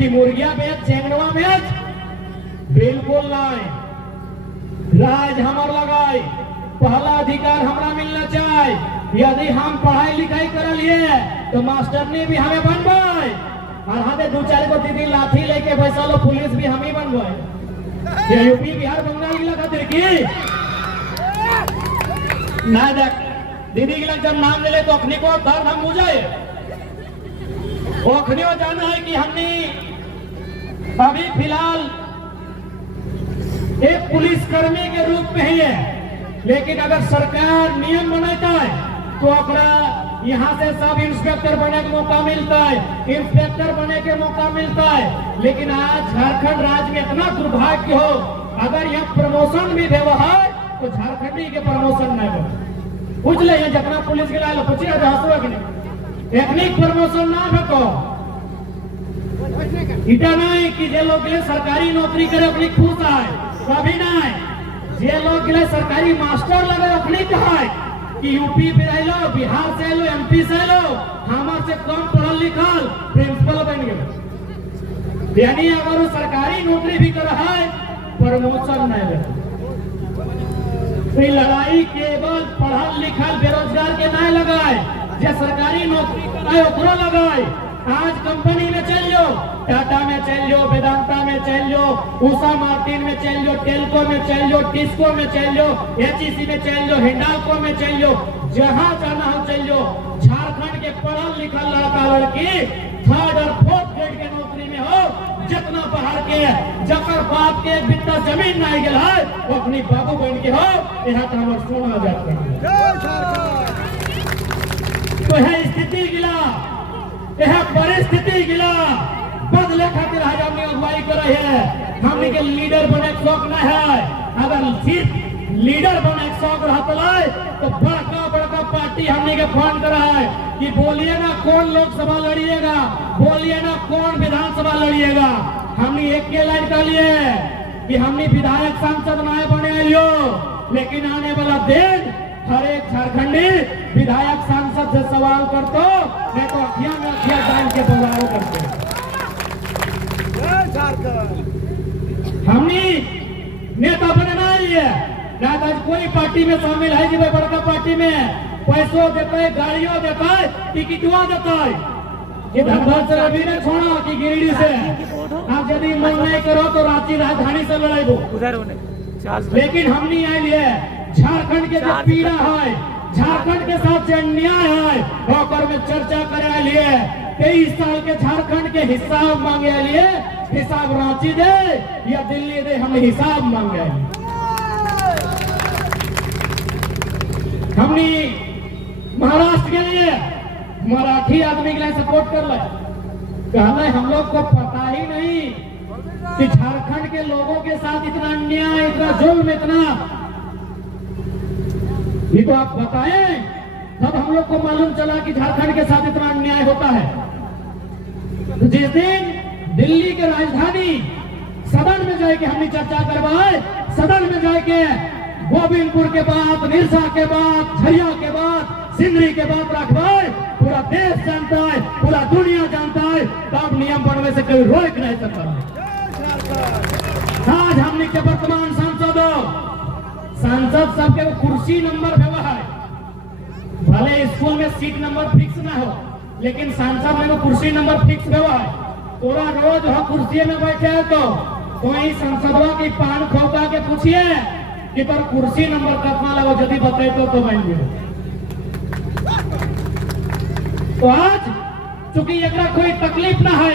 कि मुर्गिया बेच चेंगनवा बेच बिल्कुल नहीं। राज हमार लगाए पहला अधिकार हमरा मिलना चाहिए। यदि हम पढ़ाई लिखाई कर लिए तो मास्टरनी भी हमें बनवाए और हमें दो चार को दीदी लाठी लेके बैसा लो पुलिस भी हम ही बनवाए। ये यूपी बिहार बंगाल की लगा की ना देख दीदी के लग जब नाम ले तो अखनी को दर्द हम बुझाए। अखनी को जाना है कि हमने अभी फिलहाल एक पुलिसकर्मी के रूप में ही है, लेकिन अगर सरकार नियम बनाता है तो अपना यहाँ से सब इंस्पेक्टर बने का मौका मिलता है, इंस्पेक्टर बने के मौका मिलता है। लेकिन आज झारखंड राज्य में इतना दुर्भाग्य हो, अगर यह प्रमोशन भी देवा है तो झारखंडी के प्रमोशन नहीं हो। पूछ ले जितना पुलिस के लाल पूछिए एक प्रमोशन ना भेटो इटा नहीं कि जे लोग सरकारी नौकरी करे अपनी खुश आए कभी नहीं। जे लोग सरकारी मास्टर लगे अपनी कहा कि यूपी में आलो बिहार से आलो एमपी से आलो हमारे से कम पढ़ल लिखल प्रिंसिपल बन गए। यानी अगर वो सरकारी नौकरी भी कर रहा है प्रमोशन नहीं है। तो लड़ाई केवल पढ़ल लिखल बेरोजगार के नहीं लगाए, जे सरकारी नौकरी कराए ओकरो लगाए। आज कंपनी में चल जाओ, टाटा में चल जाओ, वेदांता में चल जाओ, उषा मार्टिन में चल जाओ, टेल्को में चल जाओ, टिस्को में चल जाओ, एचईसी में चल जाओ, हिंडाल्को में चल जाओ, जहां जाना हो चल जाओ। झारखंड के पढ़ल लिखल लड़का लड़की 3rd और 4th ग्रेड के नौकरी में हो, जितना बाहर के जकर बाप के बिट्टा जमीन नहीं गया है वो अपनी बाबू बन के हो यहाँ का हमारे सोना जाता है। तो है स्थिति गिला, यह परिस्थिति गिला बदले खातिर आज हमने अगुवाई कर रहे हैं। हमने के लीडर बने शौक न है, अगर सिर्फ लीडर बने शौक रहता है तो बड़का बड़का पार्टी हमने के फोन कर रहा है कि बोलिए ना कौन लोकसभा लड़िएगा, बोलिए ना कौन विधानसभा लड़िएगा। हमने एक के लाइन कर लिए कि हमने विधायक सांसद नए बने आइयो, लेकिन आने वाला दिन हर एक झारखंडी विधायक सांसद से सवाल करतो नहीं तो अखियां में अखियां डाल के बवाल करते। हमने नेता बनना है ना तो कोई पार्टी में शामिल है जी भाई बड़का पार्टी में पैसों देता है, गाड़ियों देता है, टिकटवा देता है। ये धनबाद से अभी नहीं छोड़ा कि गिरिडीह से आप यदि मन नहीं करो तो रांची राजधानी से लड़ाई दो। लेकिन हम नहीं आए लिए झारखंड के जो पीड़ा है, झारखंड के साथ जो अन्याय है होकर में चर्चा करे लिए 23 साल के झारखंड के हिसाब मांगे लिए। हिसाब रांची दे या दिल्ली दे, हम हिसाब मांगे। हमने महाराष्ट्र के लिए मराठी आदमी के लिए सपोर्ट कर ले, कहना हम लोग को पता ही नहीं कि झारखंड के लोगों के साथ इतना अन्याय, इतना जुल्म, इतना ये तो आप बताएं तब हम लोग को मालूम चला कि झारखंड के साथ इतना अन्याय होता है। तो जिस दिन दिल्ली के राजधानी सदन में जाके हमने चर्चा करवाए, सदन में जाके गोविंदपुर के बाद, निरसा के बाद, झरिया के बाद, सिंदरी के बाद रखवाए, पूरा देश जानता है, पूरा दुनिया जानता है, तब नियम बनने से कोई रोक नहीं सकता। आज हमने के वर्तमान सांसद सबके कुर्सी नंबर व्यवहार है, भले स्कूल में सीट नंबर फिक्स ना हो, लेकिन सांसद में कुर्सी नंबर फिक्स व्यवहार है। पूरा रोज हो कुर्सी में बैठे है तो कोई संसदवा की पान खोपा के पूछिए कि पर कुर्सी नंबर कितना लगो, यदि बताए तो बन गए। तो आज चूंकि एकरा कोई तकलीफ ना है,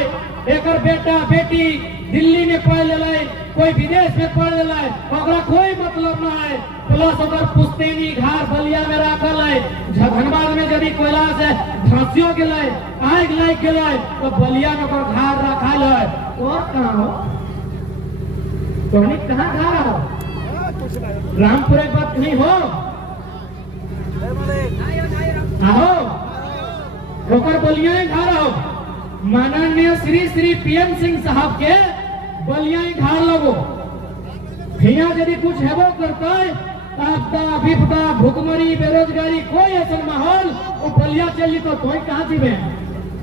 एक बेटा बेटी दिल्ली में पढ़ ले, कोई विदेश में पढ़ ले, ओकरा कोई मतलब ना है। प्लस अगर पुश्तैनी घर बलिया में रखल है, धनबाद में यदि कोयला से धांसियों के लिए आग लग गए तो बलिया में घर रखल है। और कहाँ हो तो कहाँ घर हो, रामपुर बात नहीं हो आहो होकर बलिया घर हो। माननीय श्री श्री पीएम सिंह साहब के बलिया घर लगो, यहाँ यदि कुछ हेबो करता है आपदा विपदा भुखमरी बेरोजगारी कोई ऐसा माहौल वो बलिया चली तो कोई कहाँ जीवे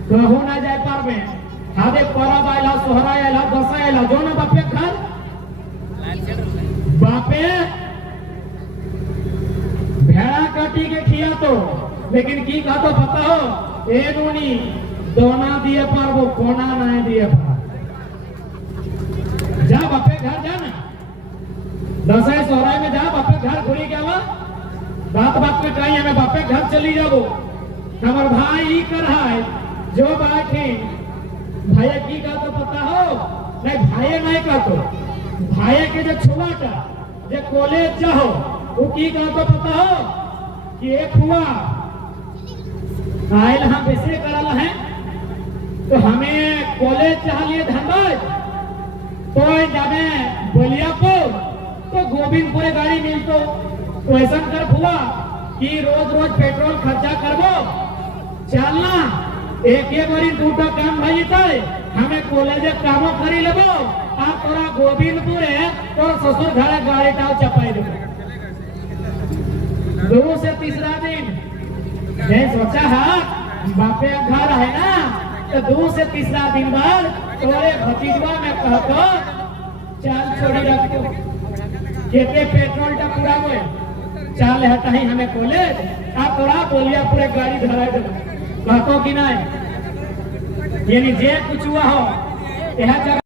कहू ना जाए पार में। हादे परब आयला सोहरा आयला दशा आयला जो ना बापे घर बापे भेड़ा काटी के खिया तो लेकिन की कहा तो पता हो ए नूनी दोना दिए पर वो कोना नहीं दिए पर जा बापे घर जा ना दशा सोहरा में जा बापे घर घुरी क्या हुआ बात बात में कहीं हमें बापे घर चली जाओ हमार भाई ही कर है जो बैठे भाई की का तो पता हो नहीं भाई नहीं का तो भाई के जो छुआटा जो कॉलेज जाओ वो की का तो पता हो कि एक हुआ आयल हम वैसे करल है तो हमें कॉलेज चाह लिए धनबाद तो जाने बलियापुर तो गोविंदपुर गाड़ी मिलतो तो ऐसा कर हुआ कि रोज रोज पेट्रोल खर्चा करबो चलना एक बारी दूटा काम भाई ताए हमें कॉलेज कामो करी लेबो आ तोरा गोविंदपुर है तोरा ससुर घरे गाड़ी टाव चपाई देबो दो से तीसरा दिन जय सोचा है बापे घर है ना तो दो से तीसरा दिन बाद तोरे भतीजवा में कहतो चल छोड़ी रख दो केते पेट्रोल टा पूरा होए चल हटा ही हमें कॉलेज आ तोरा बोलिया पूरे गाड़ी धरा दे कहतो कि नहीं यानी जे कुछ हुआ हो यह जगह